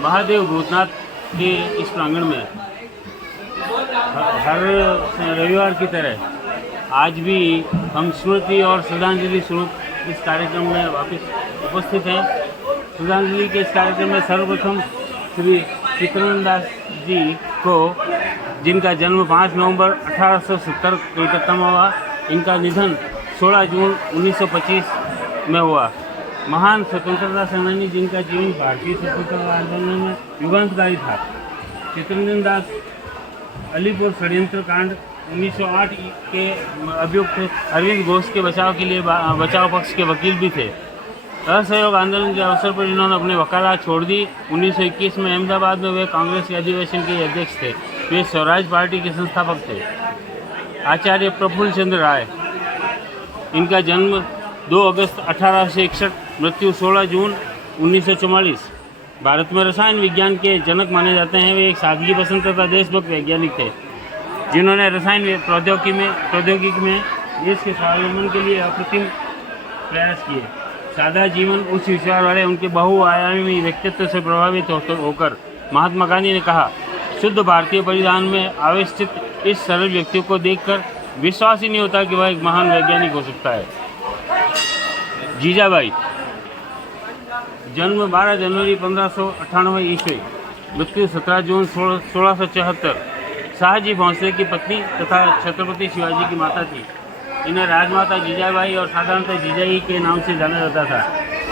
महादेव भूतनाथ के इस प्रांगण में हर रविवार की तरह आज भी हम स्मृति और श्रद्धांजलि स्वरूप इस कार्यक्रम में वापस उपस्थित हैं। श्रद्धांजलि के इस कार्यक्रम में सर्वप्रथम श्री चित्तरंजन दास जी को, जिनका जन्म 5 नवंबर 1870 कोलकाता में हुआ, इनका निधन 16 जून 1925 में हुआ। महान स्वतंत्रता सेनानी जिनका जीवन भारतीय स्वतंत्रता आंदोलन में युगांतकारी था। चित्तरंजन दास अलीपुर षड्यंत्र कांड 1908 के अभियुक्त अरविंद घोष के बचाव के लिए बचाव पक्ष के वकील भी थे। असहयोग आंदोलन के अवसर पर इन्होंने अपने वकालत छोड़ दी। 1921 में अहमदाबाद में वे कांग्रेस के अधिवेशन के अध्यक्ष थे। वे स्वराज पार्टी के संस्थापक थे। आचार्य प्रफुल्ल चंद्र राय, इनका जन्म 2 अगस्त 1861, मृत्यु 16 जून 1944। भारत में रसायन विज्ञान के जनक माने जाते हैं। वे एक सादगी पसंद तथा देशभक्त वैज्ञानिक थे, जिन्होंने रसायन प्रौद्योगिकी में देश के स्वावलंबन के लिए अप्रतिम प्रयास किए। सादा जीवन, उच्च विचार वाले उनके बहुआयामी व्यक्तित्व से प्रभावित होकर महात्मा गांधी ने कहा, शुद्ध भारतीय परिधान में आविष्कृत इस सरल व्यक्ति को देखकर विश्वास ही नहीं होता कि वह एक महान वैज्ञानिक हो सकता है। जीजाबाई, जन्म 12 जनवरी 1598 ईस्वी, मृत्यु 17 जून 1674। शाहजी भोंसले की पत्नी तथा छत्रपति शिवाजी की माता थी। इन्हें राजमाता जीजाबाई और साधारणतः जीजाई के नाम से जाना जाता था।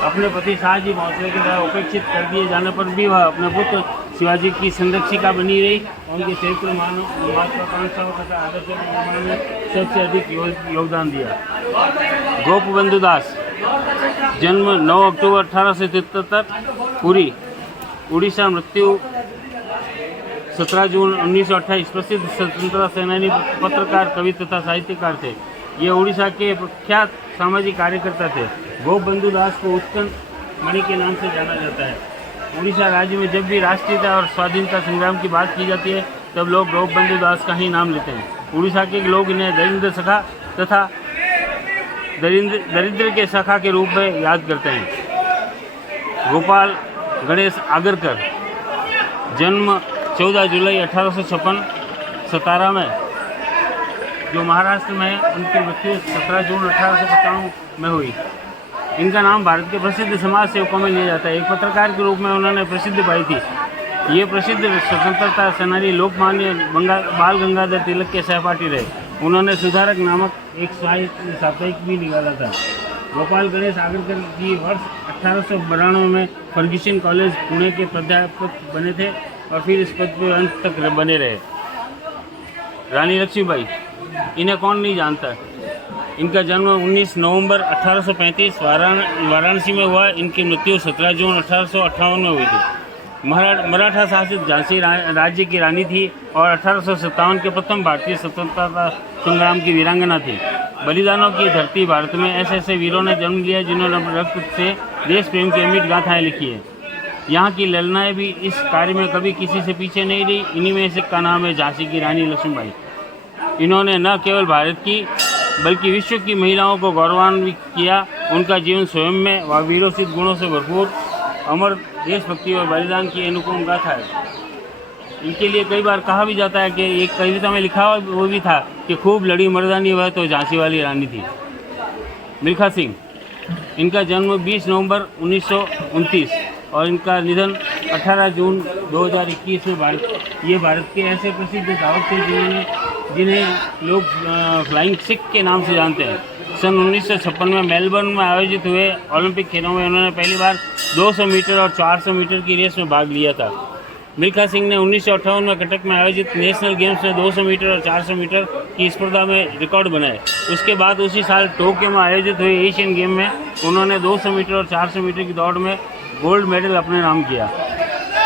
अपने पति शाहजी भोंसले के द्वारा उपेक्षित कर दिए जाने पर भी वह अपने पुत्र शिवाजी की संरक्षिका बनी रही। उनके चरित्र महत्वाकांक्षाओं तथा आदर्श निर्माण में सबसे अधिक योगदान दिया। गोपबंधु दास, जन्म 9 अक्टूबर 1873, पुरी, उड़ीसा, मृत्यु 17 जून 1928। प्रसिद्ध स्वतंत्रता सेनानी, पत्रकार, कवि तथा साहित्यकार थे। ये उड़ीसा के प्रख्यात सामाजिक कार्यकर्ता थे। गोपबंधु दास को उत्कल मणि के नाम से जाना जाता है। उड़ीसा राज्य में जब भी राष्ट्रीयता और स्वाधीनता संग्राम की बात की जाती है तब लोग गोपबंधु दास का ही नाम लेते हैं। उड़ीसा के लोग इन्हें दरिद्र सखा तथा दरिद्र के सखा के रूप में याद करते हैं। गोपाल गणेश आगरकर, जन्म 14 जुलाई 1856, सतारा में, जो महाराष्ट्र में है। उनकी मृत्यु 17 जून 1895 में हुई। इनका नाम भारत के प्रसिद्ध समाज सेवकों में लिया जाता है। एक पत्रकार के रूप में उन्होंने प्रसिद्धि पाई थी। ये प्रसिद्ध स्वतंत्रता सेनानी लोकमान्य बाल गंगाधर तिलक के सहपाठी रहे। उन्होंने सुधारक नामक एक साप्ताहिक भी निकाला था। गोपाल गणेश आगरकर जी वर्ष 1892 में फर्ग्यूसन कॉलेज पुणे के प्राध्यापक बने थे और फिर इस पद पर अंत तक बने रहे। रानी लक्ष्मीबाई, इन्हें कौन नहीं जानता। इनका जन्म 19 नवंबर 1835 वाराणसी में हुआ। इनकी मृत्यु 17 जून 1858 में हुई थी। मराठा शासित झांसी राज्य की रानी थी और 1857 के प्रथम भारतीय स्वतंत्रता संग्राम की वीरांगना थी। बलिदानों की धरती भारत में ऐसे वीरों ने जन्म लिया जिन्होंने रक्त से देश प्रेम की अमिट गाथाएं लिखी है। यहाँ की ललनाएं भी इस कार्य में कभी किसी से पीछे नहीं रही। इन्हीं में से का नाम है झांसी की रानी लक्ष्मीबाई। इन्होंने न केवल भारत की बल्कि विश्व की महिलाओं को गौरवान्वित किया। उनका जीवन स्वयं में वीरोचित गुणों से भरपूर, अमर देशभक्ति और बलिदान की अनुपम गाथा है। इनके लिए कई बार कहा भी जाता है कि एक कविता में लिखा वो भी था कि खूब लड़ी मर्दानी वह तो झांसी वाली रानी थी। मिल्खा सिंह, इनका जन्म 20 नवंबर 1929 और इनका निधन 18 जून 2021 में भारत के ऐसे प्रसिद्ध धावक थे जिन्हें लोग फ्लाइंग सिख के नाम से जानते हैं। सन 1956 में मेलबर्न में आयोजित हुए ओलंपिक खेलों में उन्होंने पहली बार 200 मीटर और 400 मीटर की रेस में भाग लिया था। मिल्खा सिंह ने 1958 में कटक में आयोजित नेशनल गेम्स में 200 मीटर और 400 मीटर की स्पर्धा में रिकॉर्ड बनाए। उसके बाद उसी साल टोक्यो में आयोजित हुए एशियन गेम में उन्होंने 200 मीटर और 400 मीटर की दौड़ में गोल्ड मेडल अपने नाम किया।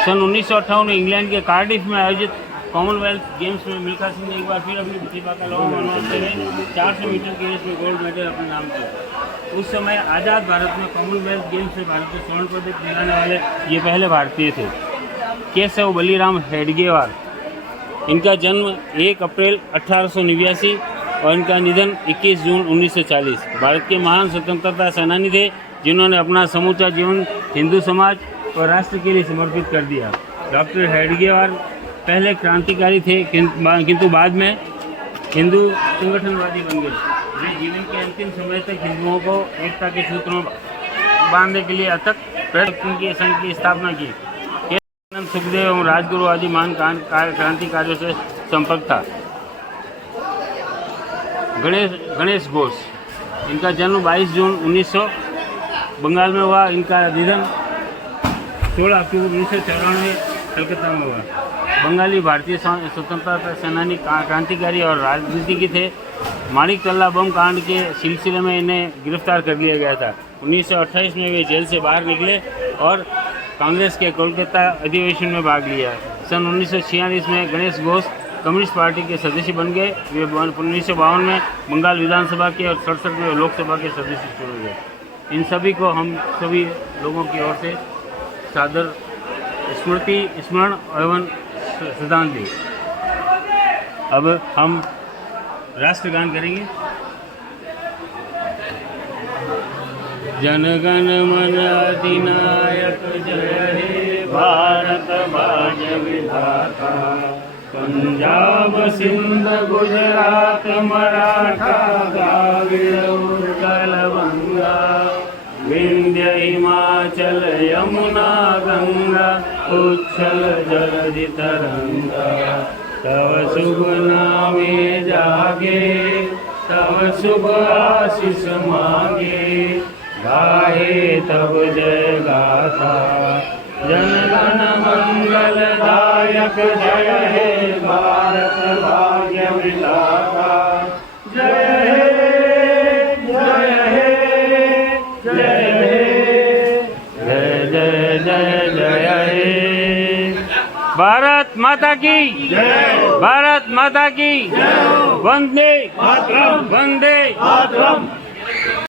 सन 1958 में इंग्लैंड के कार्डिफ में आयोजित कॉमनवेल्थ गेम्स में मिल्खा सिंह ने एक बार फिर अपनी प्रतिभा का लोहा मनवाते हुए 400 मीटर की रेस में गोल्ड मेडल अपने नाम किया। उस समय आज़ाद भारत में कॉमनवेल्थ गेम्स में भारत को स्वर्ण पदक दिलाने वाले ये पहले भारतीय थे। केशव बलीराम हेडगेवार, इनका जन्म 1 अप्रैल 1889 और इनका निधन 21 जून 1940। भारत के महान स्वतंत्रता सेनानी थे जिन्होंने अपना समूचा जीवन हिंदू समाज और राष्ट्र के लिए समर्पित कर दिया। डॉक्टर हेडगेवार पहले क्रांतिकारी थे, किंतु बाद में हिंदू संगठनवादी बन गए। वे जीवन के अंतिम समय तक हिंदुओं को एकता के सूत्रों बांधने के लिए अथक प्रयत्न की संघ की स्थापना की। केशवानंद सुखदेव एवं राजगुरु आदि महान क्रांतिकारियों से संपर्क था। गणेश घोष, इनका जन्म 22 जून 1900 बंगाल में हुआ। इनका निधन 16 अक्टूबर 1994 कलकत्ता में हुआ। बंगाली भारतीय स्वतंत्रता सेनानी, क्रांतिकारी और राजनीतिज्ञ थे। माणिक तल्ला बम कांड के सिलसिले में इन्हें गिरफ्तार कर लिया गया था। 1928 में वे जेल से बाहर निकले और कांग्रेस के कोलकाता अधिवेशन में भाग लिया। सन 1946 में गणेश घोष कम्युनिस्ट पार्टी के सदस्य बन गए। वे 1952 में बंगाल विधानसभा के और 67 में लोकसभा के सदस्य चुने गए। इन सभी को हम सभी लोगों की ओर से सादर स्मरण एवं श्रद्धांजलि। अब हम राष्ट्रगान करेंगे। जनगण मन अधिनायक जय हे भारत भाग्य विधाता। पंजाब सिंध गुजरात मराठा द्राविड़ उत्कल बंगा। विंध्य हिमाचल यमुना गंगा उच्छल जलधि तरंगा। तव शुभ नामे जागे तव शुभ आशीष मांगे। गाहे तब जय गाथा जनगण मंगलदायक जय हे भारत भाग्य विधाता। जय हे जय हे जय हे जय जय जय जय हे। भारत माता की जय, भारत माता की जय। वंदे मातरम, वंदे मातरम।